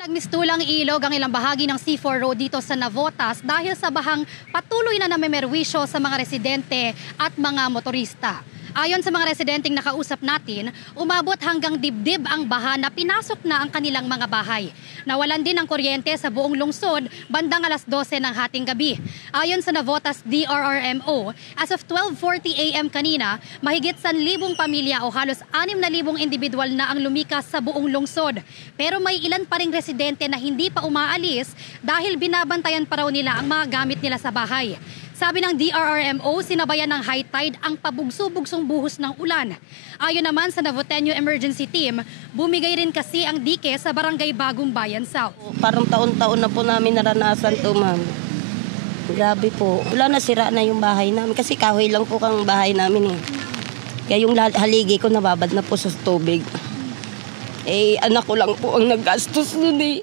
Nagmistulang ilog ang ilang bahagi ng C4 Road dito sa Navotas dahil sa bahang patuloy na namemerwisyo sa mga residente at mga motorista. Ayon sa mga residenteng nakausap natin, umabot hanggang dibdib ang baha na pinasok na ang kanilang mga bahay. Nawalan din ang kuryente sa buong lungsod bandang alas 12 ng hating gabi. Ayon sa Navotas DRRMO, as of 12:40 AM kanina, mahigit 1,000 pamilya o halos 6,000 individual na ang lumikas sa buong lungsod. Pero may ilan pa ring residente na hindi pa umaalis dahil binabantayan pa raw nila ang mga gamit nila sa bahay. Sabi ng DRRMO, sinabayan ng high tide ang pabugso-bugsong buhos ng ulan. Ayon naman sa Navoteño Emergency Team, bumigay rin kasi ang dike sa Barangay Bagong Bayan South. Parang taon-taon na po namin naranasan ito, ma'am. Grabe po. Wala na, sira na yung bahay namin kasi kahoy lang po ang bahay namin eh. Kaya yung haligi ko nababad na po sa tubig. Eh, anak ko lang po ang naggastos nun eh.